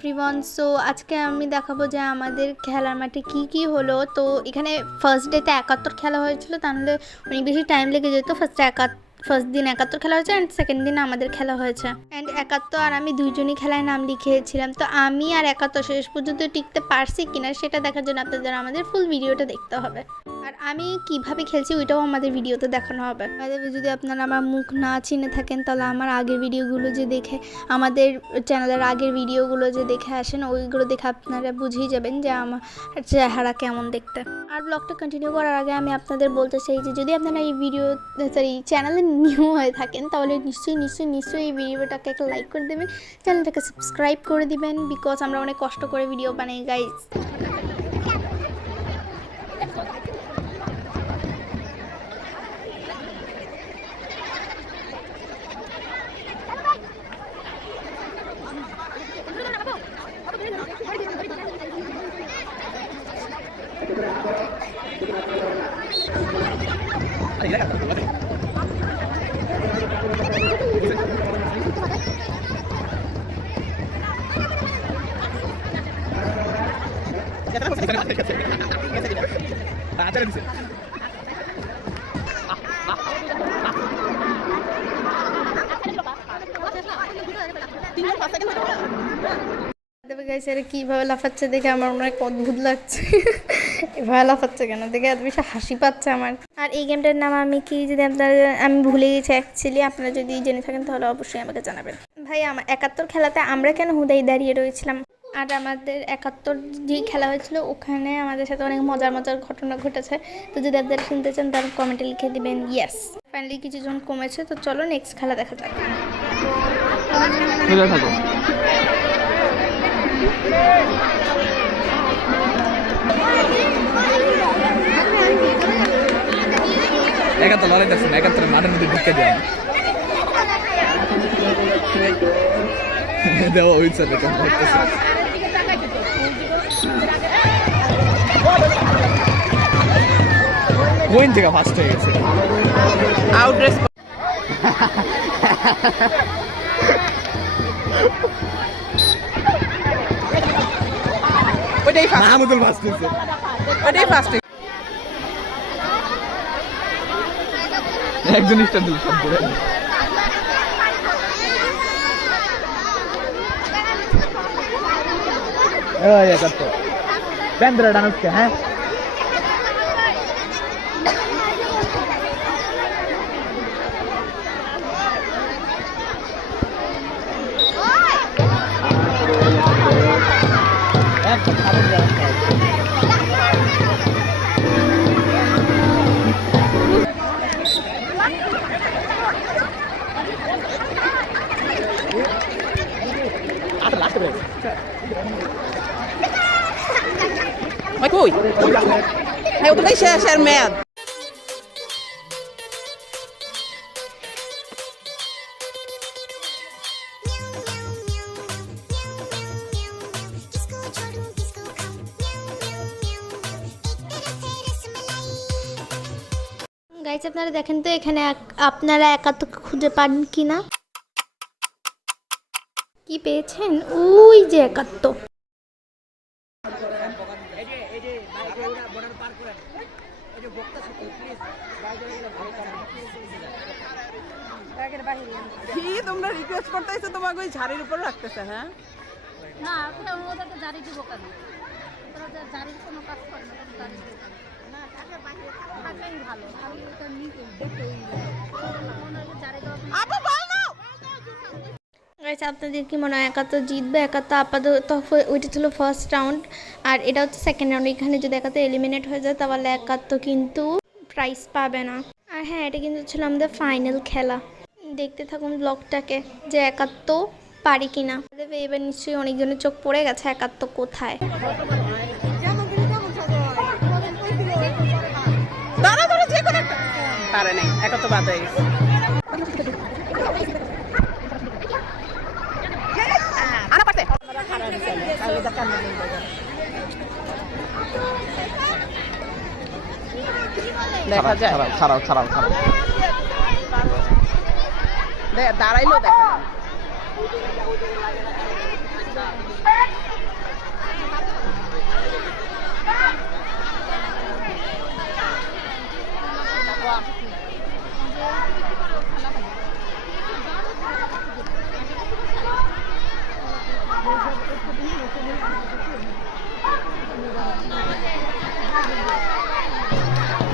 Everyone, so আজকে আমি দেখাবো যে আমাদের খেলার মাঠে কি হলো। তো এখানে ফার্স্ট ডেতে 71 খেলা হয়েছিল, তাহলে অনেক বেশি টাইম লেগে যেত। ফার্স্ট দিন 71 খেলা হয়েছে অ্যান্ড সেকেন্ড দিন আমাদের খেলা হয়েছে। অ্যান্ড 71 আর আমি দুইজনই খেলায় নাম লিখিয়েছিলাম। তো আমি আর 71 শেষ পর্যন্ত টিকতে পারছি কিনা সেটা দেখার জন্য আপনাদের আমাদের ফুল ভিডিওটা দেখতে হবে। আর আমি কিভাবে খেলছি ওইটাও আমাদের ভিডিওতে দেখানো হবে। যদি আপনারা আমার মুখ না চিনে থাকেন তাহলে আমার আগের ভিডিওগুলো যে দেখে, আমাদের চ্যানেলের আগের ভিডিওগুলো যে দেখে আসেন, ওইগুলো দেখে আপনারা বুঝেই যাবেন যে আমার চেহারা কেমন দেখতে। আর ব্লগটা কন্টিনিউ করার আগে আমি আপনাদের বলতে চাই যে যদি আপনারা এই চ্যানেলে নিউ হয়ে থাকেন তাহলে নিশ্চয়ই এই ভিডিওটাকে একটা লাইক করে দেবেন, চ্যানেলটাকে সাবস্ক্রাইব করে দিবেন, বিকজ আমরা অনেক কষ্ট করে ভিডিও বানাই গাইজ। কিভাবে লাফাচ্ছে দেখে আমার অনেক অদ্ভুত লাগছে। এভাবে লাফাচ্ছে কেন দেখে এত বেশি হাসি পাচ্ছে আমার। আর এই গেমটার নাম আমি কি যদি আমি ভুলে গেছি অ্যাকচুয়ালি, আপনারা যদি জেনে থাকেন তাহলে অবশ্যই আমাকে জানাবেন। ভাই আমার 71 খেলাতে আমরা কেন হুদাই দাঁড়িয়ে রয়েছিলাম? আর আমাদের 71 যেই খেলা হয়েছিল ওখানে আমাদের সাথে অনেক মজার ঘটনা ঘটেছে। তো যদি আপনারা শুনতে চান তাহলে কমেন্টে লিখে দিবেন ইয়েস। ফাইনালি কিছুজন কমেছে, তো চলো নেক্সট খেলা দেখা যাক। একাত্তর লড়াই দেখছেন, 71 মাঠের মধ্যে ঢুকে দেয় দেওয়া হয়েছে। কোন জায়গা ফার্স্ট হয়ে গেছে? আউটরেস ওইটাই ফার্স্ট। মাহমুদুল ফার্স্ট হয়েছে, ওইটাই ফার্স্ট। একজন স্টার দিল সব করে। ব্যান্ডরা ডানুসকে হ্যাঁ Mas cui? Eu também share med. Guys আপনারা দেখেন তো এখানে আপনারা 71 খুঁজে পান কিনা? কি পেয়েছেন? ওই যে 71। কি তোমরা রিকোয়েস্ট করতেছো তোমাকে ওই ঝাড়ির উপর রাখতেছে? হ্যাঁ না ওদেরকে ঝাড়ি দিব কেন? ওরা ঝাড়ির কোনো কাজ করে না, টাকা বাইরে থাকাই ভালো। আমি এটা নিতে দেখতে আপনাদের কি মনে হয় 71 জিতবে? 71 আপাতত ওইটা ছিল ফার্স্ট রাউন্ড আর এটা হচ্ছে সেকেন্ড রাউন্ড। এখানে যদি 71 এলিমিনেট হয়ে যায় তাহলে 71 কিন্তু প্রাইজ পাবে না। আর হ্যাঁ, এটা কিন্তু ছিল আমাদের ফাইনাল খেলা। দেখতে থাকুন ব্লগটাকে যে 71 পারি কিনা। এবার নিশ্চয়ই অনেকজনের চোখ পড়ে গেছে 71 কোথায়। পারে নাই, 71 বাদ হয়ে গেছে। দেখা যায় ছাড়াও দাঁড়াইলেও দেখা যায়।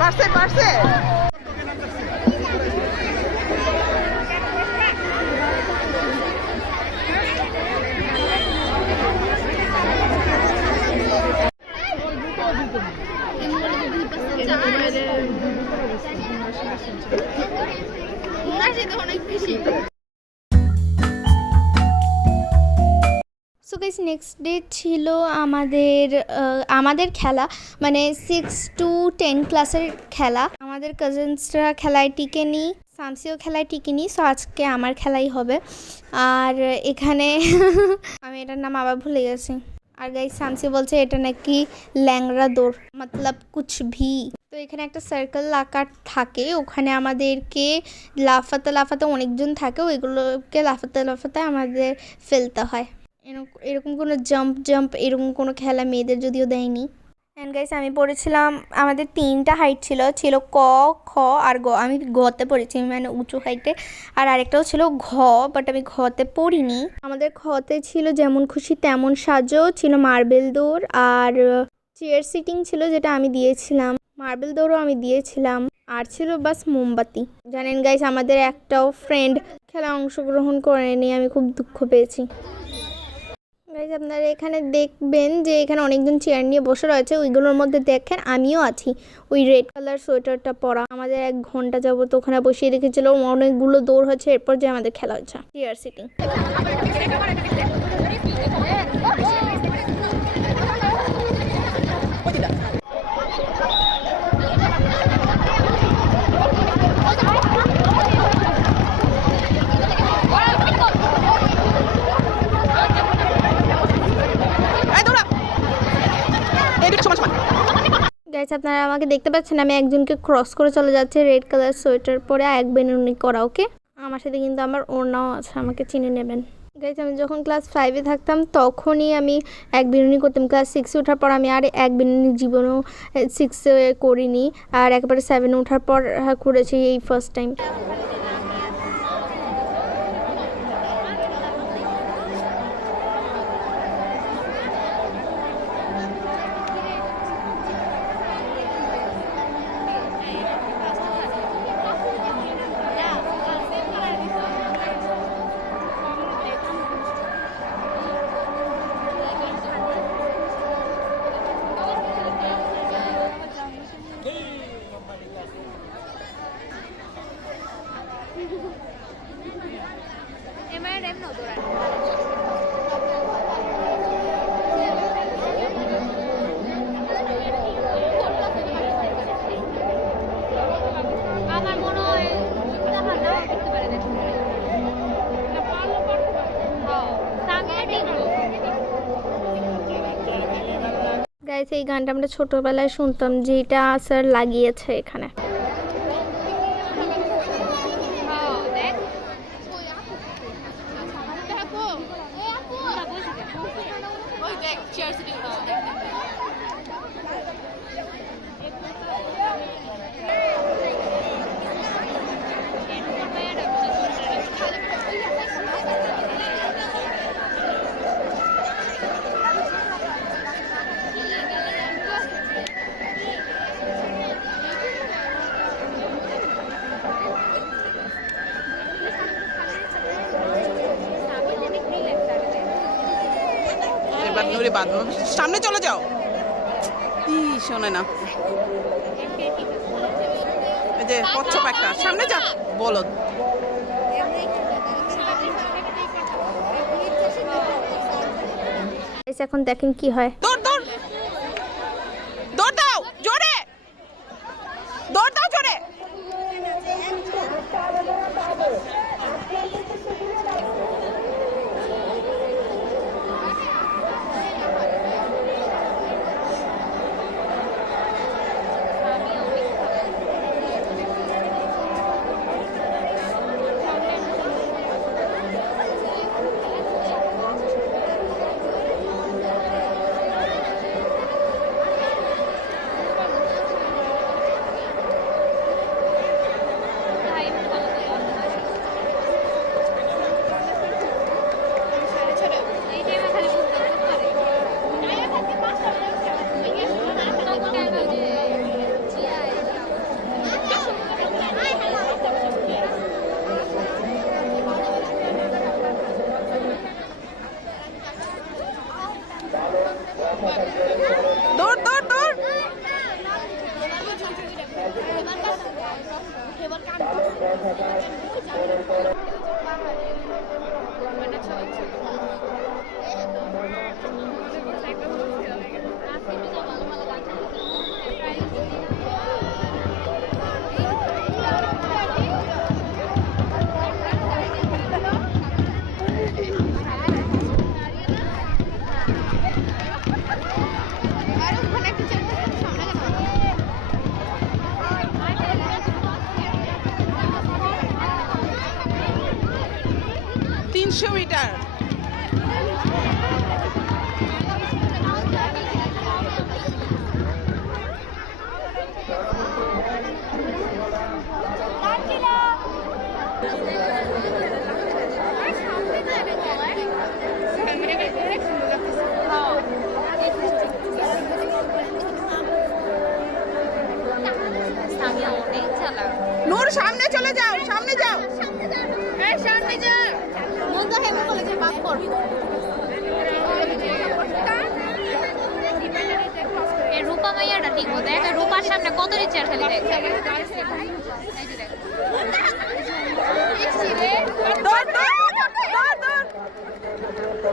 পারছে পারছে। সো গাইস নেক্সট ডে ছিল আমাদের খেলা, মানে 6 to 10 ক্লাসের খেলা। আমাদের কাজিনসরা খেলায় টিকেনি, সামসিও খেলায় টিকেনি, সো আজকে আমার খেলাই হবে। আর এখানে আমি এটার নাম আবার ভুলে গেছি। আর গাইস সামসি বলছে এটা নাকি ল্যাংড়া দৌড়, মতলব কুছ ভি। তো এখানে একটা সার্কেল আকার থাকে, ওখানে আমাদেরকে লাফাতে লাফাতে অনেকজন থাকে, ওইগুলোকে লাফাতে লাফাতে আমাদের ফেলতে হয়। এরকম কোনো জাম্প এরকম কোনো খেলা মেয়েদের যদিও দেয়নি। অ্যান্ড গাইস আমি পড়েছিলাম, আমাদের 3টা হাইট ছিল ক, খ আর গ। আমি গতে পড়েছি, মানে উঁচু হাইটে। আর আরেকটাও ছিল ঘ, বাট আমি ঘতে পড়িনি। আমাদের খতে ছিল যেমন খুশি তেমন সাজো, ছিল মার্বেল দৌড় আর চেয়ার সিটিং ছিল, যেটা আমি দিয়েছিলাম। মার্বেল দৌড়ও আমি দিয়েছিলাম, আর ছিল বাস মোমবাতি। জানেন গাইস আমাদের একটাও ফ্রেন্ড খেলা অংশগ্রহণ করেনি, আমি খুব দুঃখ পেয়েছি। গাইস আপনারা এখানে দেখবেন যে এখানে অনেকজন চেয়ার নিয়ে বসে রয়েছে, ওইগুলোর মধ্যে দেখেন আমিও আছি। ওই রেড কালার সোয়েটারটা পরা আমাদের 1 ঘন্টা যাবত ওখানে বসিয়ে রেখেছিল, অনেকগুলো দৌড় হচ্ছে, এরপর যে আমাদের খেলা হচ্ছে চেয়ার সিটিং। গাইস আপনারা আমাকে দেখতে পাচ্ছেন, আমি একজনকে ক্রস করে চলে যাচ্ছে রেড কালার সোয়েটার পরে, এক বেনুনি করা। ওকে, আমার সাথে কিন্তু আমার ওড়নাও আছে, আমাকে চিনে নেবেন। গাইস আমি যখন ক্লাস 5-এ থাকতাম তখনই আমি এক বেনুনি করতাম। ক্লাস 6-এ ওঠার পর আমি আর এক বেনুনি জীবনেও 6-এ করিনি, আর একবারে 7-এ ওঠার পর করেছি এই ফার্স্ট টাইম। আমার মনে হয় করতে পারে না। গাইস এই গানটা আমরা ছোটবেলায় শুনতাম, যেটা স্যার লাগিয়েছে এখানে। এবার নুরে বাঁধো, সামনে চলে যাও। ই শোনে না, এই যে কচ্ছপ একটা, সামনে যা বলদ। এখন দেখেন কি হয়। দৌড় দৌড় দৌড় দাও জোরে, দৌড় দাও জোরে। তিনশো মিটার। নূর সামনে চলে যাও, সামনে যাও। রূপা মাইয়াটা ঠিক মতো দেখ, রূপার সামনে কত রিচার খালি দেখ। দৌড়, দৌড়, দৌড়, দৌড়।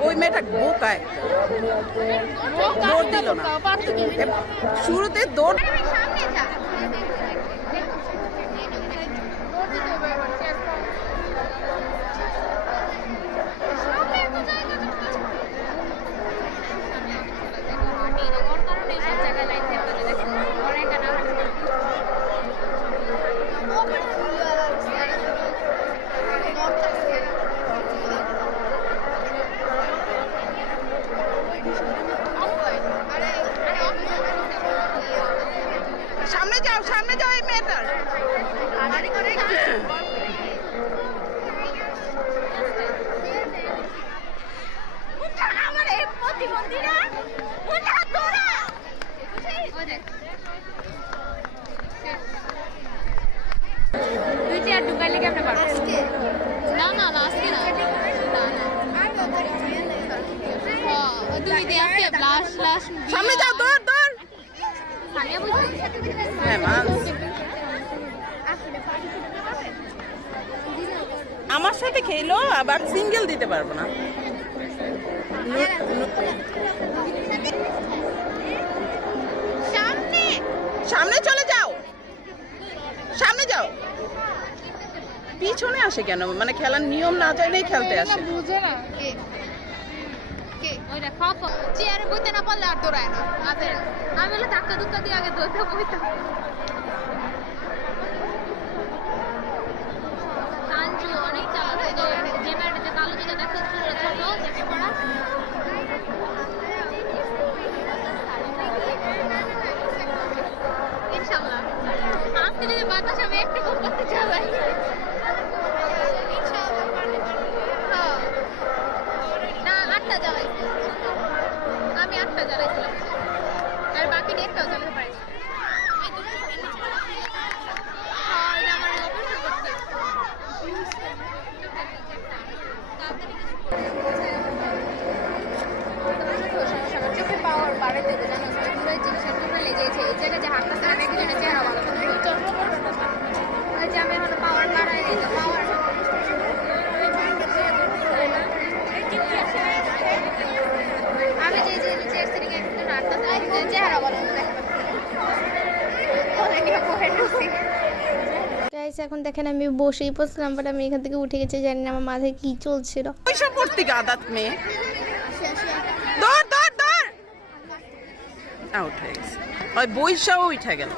ওই মেয়েটা বোকায় দৌড় দিল না, শুরুতে দৌড়। সামনে যাও, সামনে যাও। এই মেয়েটার তুই চেয়ার ঢুকাইলে কেমনে পারবো? না না না, আজকে না। সামনে যাও, দৌড়, দৌড়। হ্যাঁ মা, আমার সাথে খেলো, আবার সিঙ্গেল দিতে পারবো না। সামনে চলে যাও, সামনে যাও। পিছনে আসে কেন? মানে খেলার নিয়ম না জানলেই খেলতে আসে। চেয়ারে বইতে না পারলে আর দৌড়ায় না। আমি হলে ধাক্কা ধুক্কা দিয়ে আগে দৌড়তে বইতাম। কাঞ্জু অনেক চালাক, যে মেয়েটা যে কালো জায়গা দেখতে ছোট দেখে পড়া। ইনশাল্লাহ আজকে যদি বাতাস আমি একটু করতে চালাই। না, 8টা জ্বালাইছি আমি, 8টা জ্বালাইছিলাম, আর বাকি একটাও জ্বালাতে পারিনি। চোখে পাওয়ার বাড়ে দেবে জানো, ওইগুলোই জিনিস একটু লেগেছে। এই জায়গায় যে হাতটা সারা একজনের চেহারা ভালো ওই যে আমি এখন পাওয়ার বাড়াই দিই, পাওয়ার আমি যে যে চেয়ার সিটিং একজনের হাতটা একজনের চেহারা ভালো গাইস এখন দেখেন আমি বসেই পড়ছিলাম, বাট আমি এখান থেকে উঠে গেছি, জানি না আমার মাথায় কি চলছিল। ওইসব করতে গাদাত মেয়ে। দৌড়, দৌড়, দৌড়। আউট হয়ে গেছে। ওই বইসাও উঠে গেল।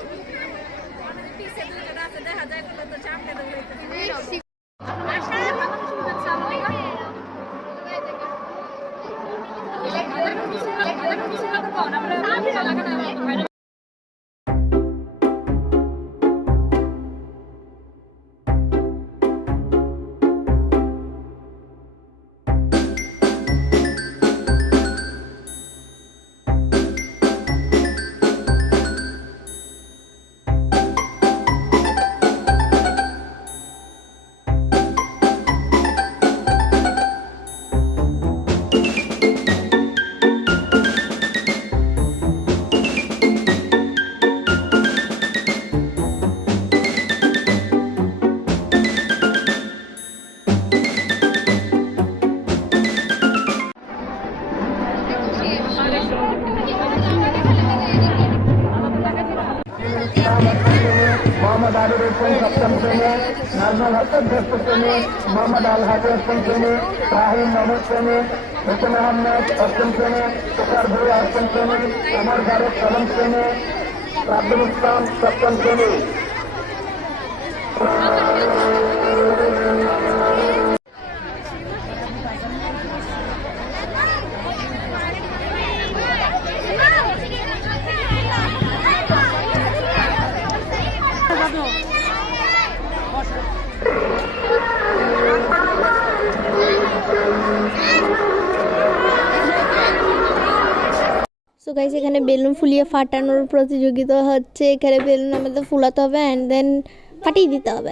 মোহাম্মদ আলী হোসেন সপ্তম শ্রেণী, নাজমুল হাসান ষষ্ঠ শ্রেণী, মোহাম্মদ আল হাজি অষ্টম শ্রেণী, রাহিম নবম শ্রেণী, হুসেন আহমেদ অষ্টম শ্রেণী, তুষার ভুয়া অষ্টম শ্রেণী, ওমর ফারুক নবম শ্রেণী, আব্দুল ইসলাম সপ্তম শ্রেণী। সো গাইস এখানে বেলুন ফুলিয়ে ফাটানোর প্রতিযোগিতা হচ্ছে। এখানে বেলুন আমাদের ফুলাতে হবে অ্যান্ড দেন ফাটিয়ে দিতে হবে।